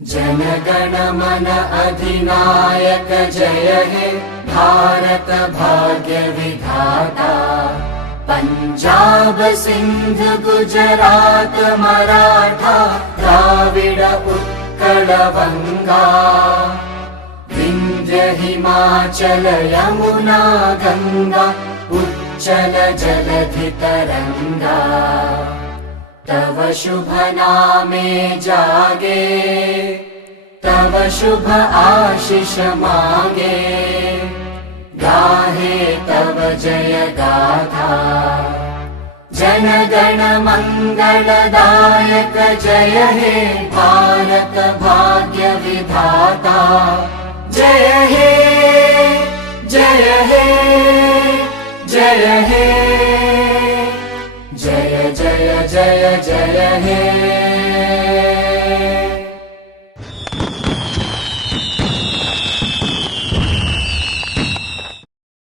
जनगण मन अधिनायक जय हे भारत भाग्य विधाता। पंजाब सिंध गुजरात मराठा द्राविड उत्कल बंगा। विंध्य हिमाचल यमुना गंगा उच्चल जलधि तरंगा। तव शुभ नामे जागे तव शुभ आशीष मागे। गाहे तव जय गाथा जनगण मंगलदायक जय हे भारत भाग्य विधाता। जय हे जय हे जय हे जय जय जय जय हे।